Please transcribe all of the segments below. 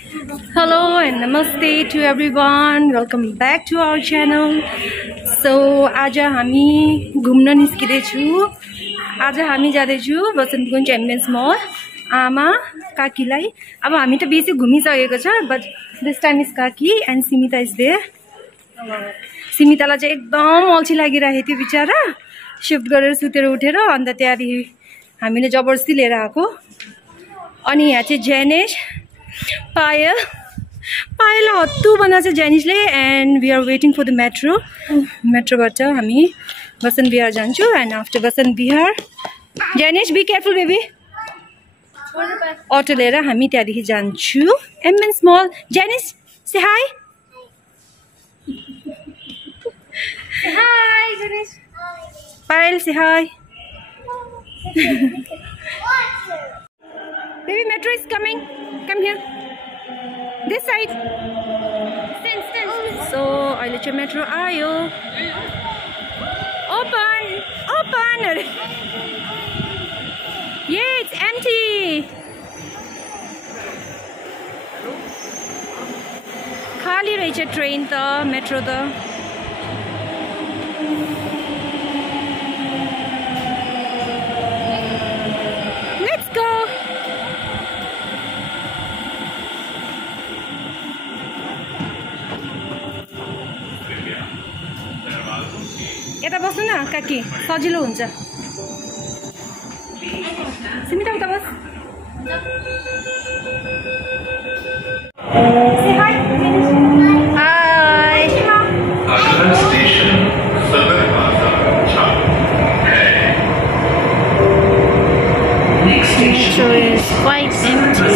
Hello and namaste to everyone. Welcome back to our channel. So आज हामी घुम्न निस्किदै छु. आज हामी जाँदै छु वसन्त कुञ्ज एम्बियन्स मल. आमा काकीलाई अब हामी त बेसी घुमिसकेको छ, but this time is काकी and Simita is there. सिमितालाई चाहिँ एकदम अल्छी लागिरहेको थियो बिचारा. शिफ्ट गरेर सुतेर उठेर अन्त त्यहाँदेखि हामीले जबरजस्ती लिएर आएको. अनि यहाँ चाहिँ जेनेश पायल हत्तु बना चाहिँ जेनिसले. And we are waiting for the मेट्रोबाट हामी बसन्त बिहार जान्छु. And after Basant Bihar Janice be careful baby auto लिएर हामी त्यहाँदेखि जान्छु ambience mall. Janice say hi. Hi Janice. Payal say hi. Baby, metro is coming. Come here. This side. Stand. So, I let your metro ayo. Open. Yeah, it's empty. Khali rahicha train ta, metro ta. Let's go. यता बस्नु न काकी, सजिलो हुन्छ. सिमिता उता बस. Say hi. Hi. अगला station सदर बाजार चालू है. Next station is quite empty.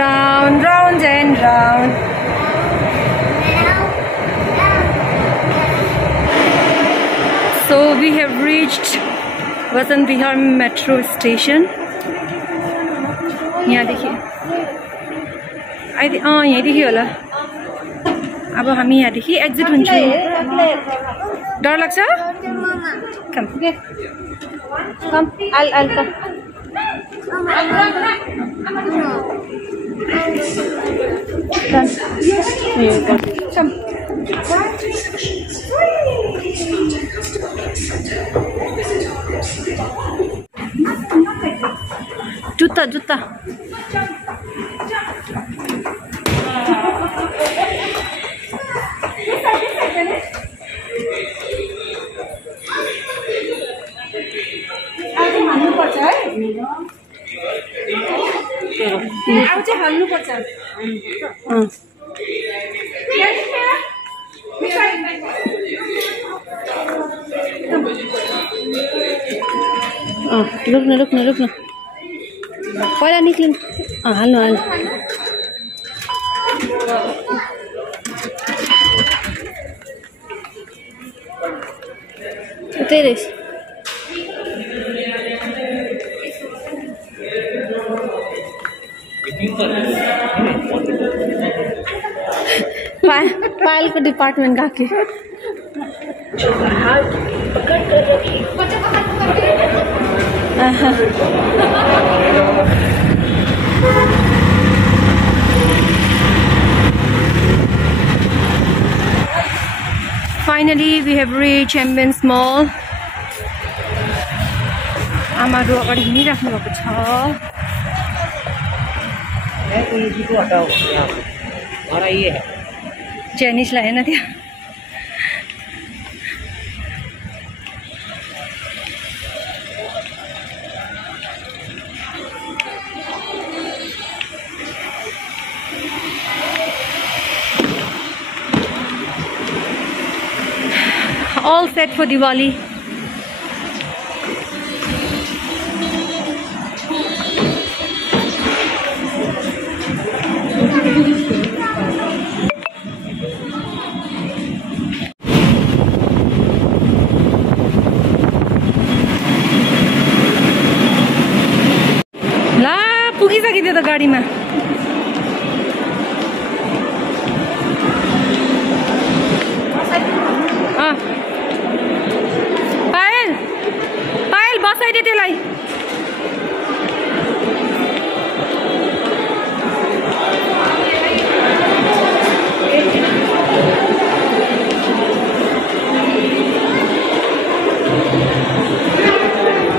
Round and round. So we have reached Vasant Vihar metro station. यहाँ देखिए. यहाँ देखिए होला. अब हामी यहाँदेखि एक्जिट हुन्छौँ. डर लाग्छ? Come. I'll come. Come. Juta. अब चाहिँ हाल्नु पर्छ. रुक्न पहिला निक्लिनु. हाल्नु उतै रहेछ. पायलको डिपार्टमेन्ट गएको. Finally, we have reached Ambience Mall. आमाहरू अगाडि हिँडिराख्नु भएको छ। जेनिसलाई हैन त्यहाँ all set for Diwali. ला पुगिसक्यो त गाडीमा। बसाइदे त्यसलाई।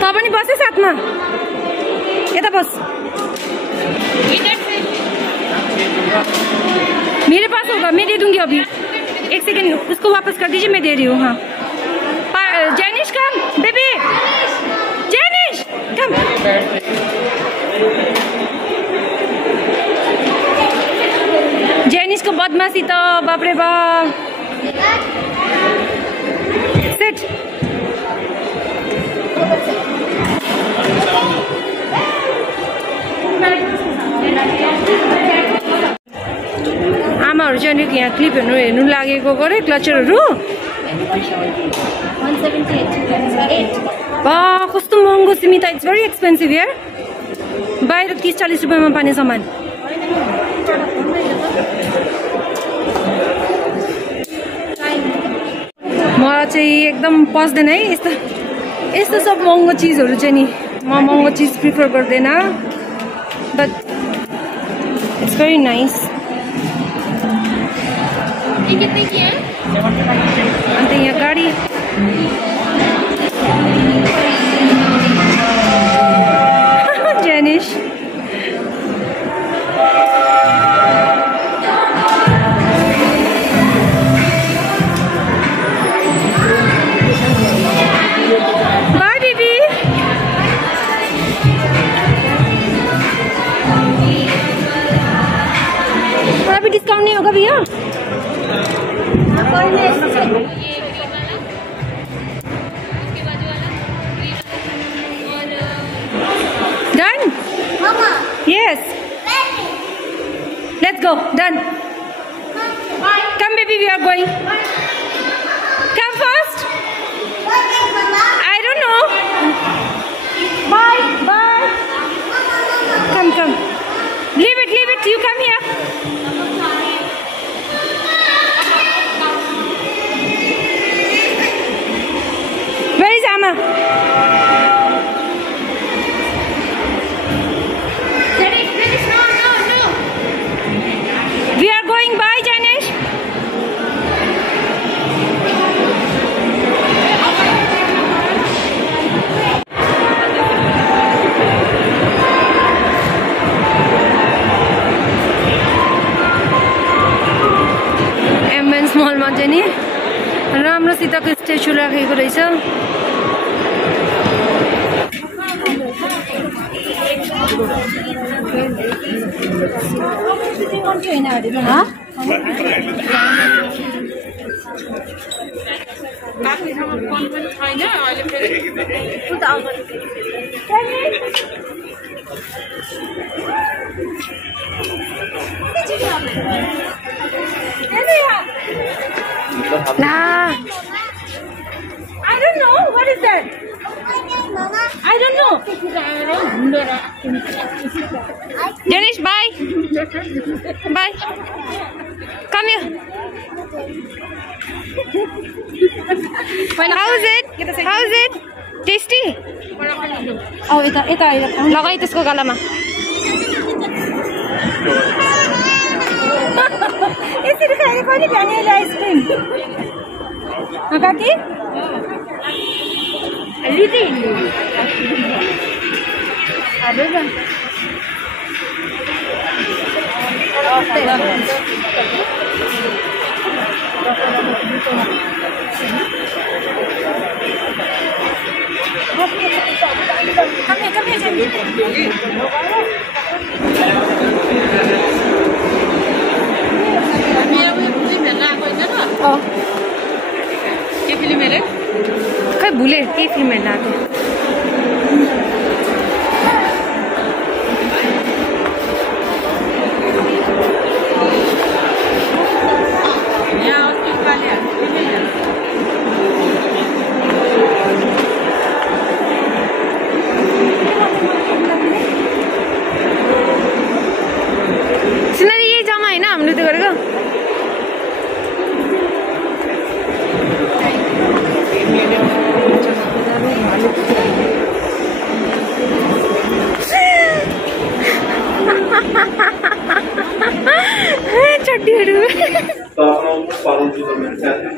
त पनि बसे साथमा। यता बस। मेरे पास होगा, मैं दे दूंगी अभी। एक सेकंड, उसको वापस कर दीजिए, मैं दे रही हूँ। हाँ जेनिश कम बेबी, जेनिश कम। जेनिश को बदमाशी तो बाप रे बाप। सिट। आमाहरू चाहिँ यहाँ क्लिपहरू हेर्नु लागेको गरे क्लचरहरू। वाह कस्तो महँगो सिमिता, इट्स भेरी एक्सपेन्सिभ हियर। बाहिर 30-40 रुपियाँमा पाउने सामान। मलाई चाहिँ एकदम पस्दैन है यस्तो सब महँगो चिजहरू चाहिँ नि। म महँगो चिज प्रिफर गर्दैन, बट इट्स भेरी नाइस। अन्त यहाँ गाडी जेनिश बाय बेबी। अभी डिस्काउंट नहीं होगा भैया? Done? Mama. Yes. Ready. Let's go. Done. Bye. Come baby, we are going. Bye. Come first. What is Mama? I don't know. Bye. Bye. Come, come. Leave it, leave it. You come here. Where is Amma? We are going by, Janish. Ambience Mall मा चाहिँ नि राम्रोसितको statue राखेको रहेछ। Nah, I don't know. What is that? I don't know. Janish, bye. Bye. Come here. How is it? How is it? Tasty? Oh, ita. Lagay त्यसको गालामा। यसरी खाएको नि भ्यानिला आइसक्रिम। काकी लिँदै के फिल्म हेरे खै भुले के फिल्म हेर्न आएको सिनारी यही जग्गा होइन हामीले त्यो गरेको चड्डीहरू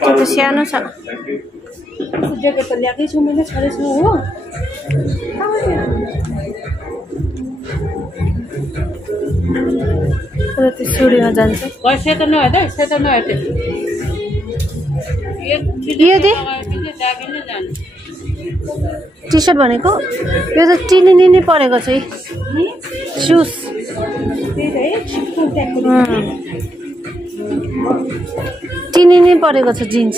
त्यो सानो छ ज्याकेट त ल्याएकै छु मैले छँदैछु हो त्यो सिँढीमा जान्छ सेतो नहेर्दै सेतो नहेर्दै यो दे टी सर्ट भनेको यो त टिनी परेको छ है सुज टिनी परेको छ जिन्स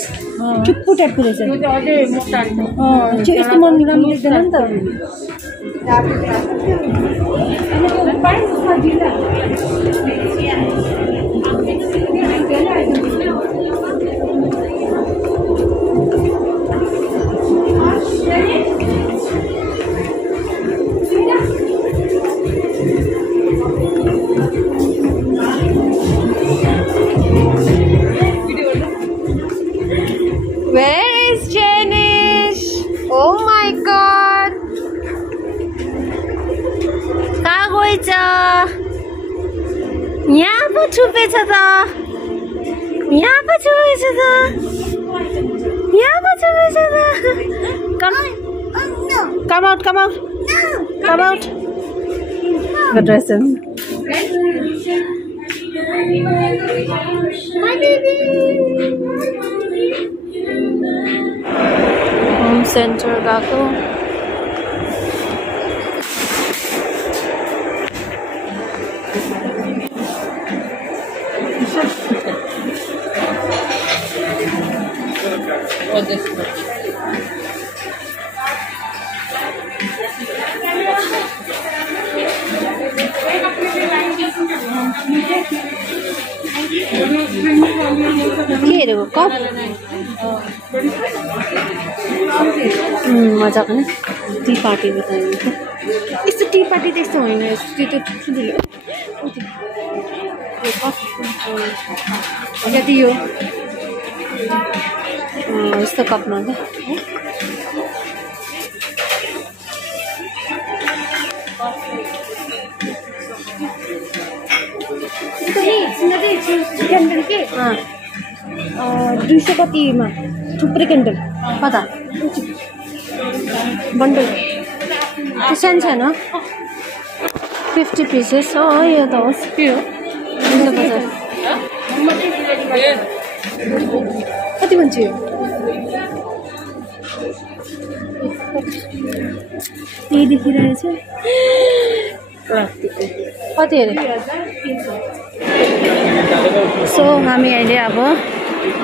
चुप्पु टाइपको रहेछ यस्तो मन राम्रो देख्दैन नि त Where is Janish? Oh my god! कहाँ गएछ? यहाँ पो छुपेछ त यहाँ पो छुपेछ त यहाँ पो छुपेछ त Come out, come out, come out. Good dress him. My baby. Home center gako. के हेरेको कप मजाको नि टी पार्टी बताइन्छ यस्तो टी पार्टी त यस्तो होइन त्यो ठुलो जति यो यस्तो कपमा त क्यान्डल के 200 कतिमा थुप्रै क्यान्डल कता बन्डल त्यो सानो सानो 50 पिसेस हो यो त होस् के हो कति भन्छ यो यही देखिरहेछ कति अरे सो हामी अहिले अब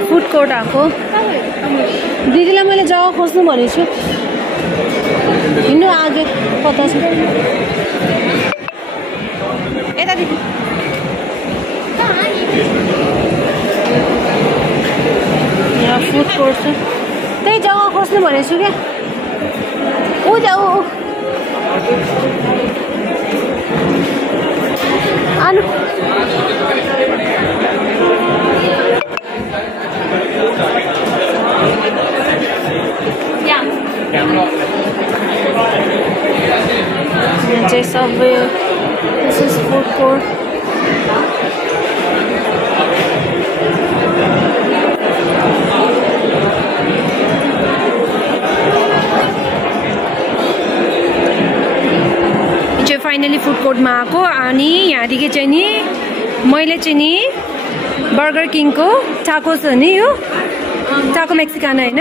फुड कोर्ट आएको दिदीलाई मैले जग्गा खोज्नु भनेको छु हिँड्नु आगे कता छ यतादेखि यहाँ फुड कोर्ट छ त्यही जग्गा खोज्नु भनेको छु क्या ऊ जाऊ आनु चाहिँ सबै this is food court food कोर्टमा आएको अनि यहाँदेखि चाहिँ नि मैले चाहिँ नि बर्गर किङको टाकोस हो नि यो टाको मेक्सिकाना होइन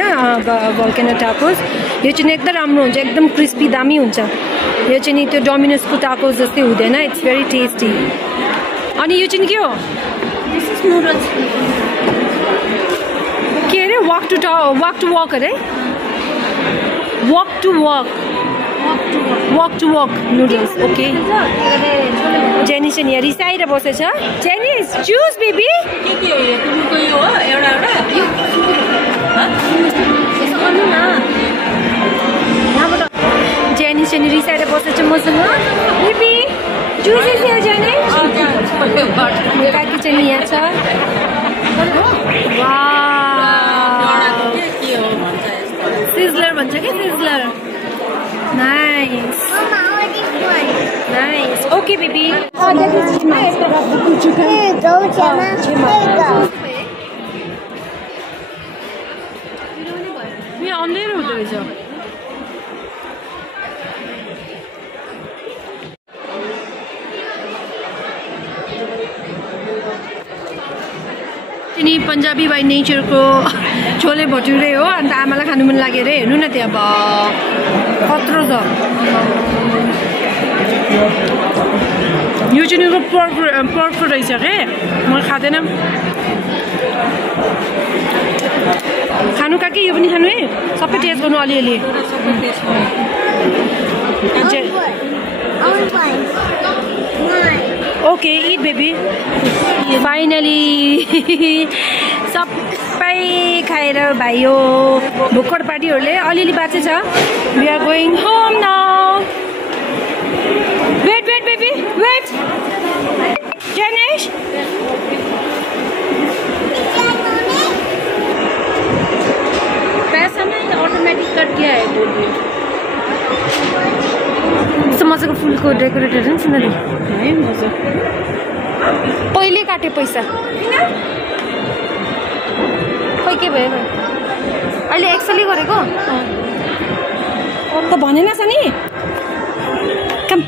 भल्केनो टाकोस यो चाहिँ एकदम राम्रो हुन्छ एकदम क्रिस्पी दामी हुन्छ यो चाहिँ नि त्यो डोमिनोसको टाकोस जस्तै हुँदैन इट्स भेरी टेस्टी अनि यो चाहिँ के हो के अरे वक टु वक अरे Wok to Walk noodles okay जेनिस चाहिँ यहाँ रिसाएर बसेछ जेनिस चुज बेबी जेनिस चाहिँ रिसाएर बसेछ मसँग बेबी चुज इज हियर जेनिस काकी चाहिँ यहाँ छ सिजलर भन्छ कि sizzler nice nice okay baby यहाँ अँधेरो हुँदो रहेछ नि पन्जाबी बाई नेचरको छोले भटुरे हो अन्त आमालाई खानु मन लाग्यो अरे हेर्नु न त्यहाँ कत्रो छ यो चाहिँ पर्कको रहेछ के म खाँदैन खानु काकी यो पनि खानु है सबै टेस्ट गर्नु अलिअलि ओके इट बेबी फाइनली सबै खाएर भाइयो भुक्कड पार्टीहरूले अलिअलि बाँचेछ we are going home now wait wait baby wait Janice पैसा में ऑटोमेटिक कट किया है मजाको फुलको डेकोरेटेड हुन्छ नि है मजा पहिले काटे पैसा खोइ के भयो अहिले एक्सले गरेको त भनेन छ नि कम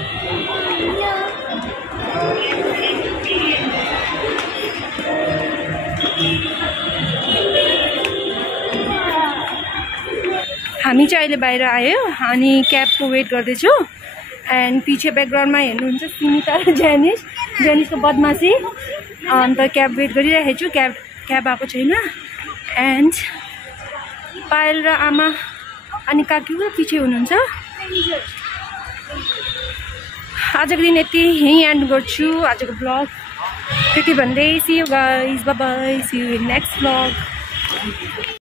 हामी चाहिँ अहिले बाहिर आयो अनि क्याबको वेट गर्दैछु एन्ड पछि ब्याकग्राउन्डमा हेर्नुहुन्छ सिमिता र जेनिसको बदमासी अन्त क्याब वेट गरिरहेको छु क्याब आएको छैन एन्ड पायल र आमा अनि काकीको पछि हुनुहुन्छ आजको दिन यति यहीँ एन्ड गर्छु आजको ब्लग त्यति भन्दै see you guys bye bye see you in next blog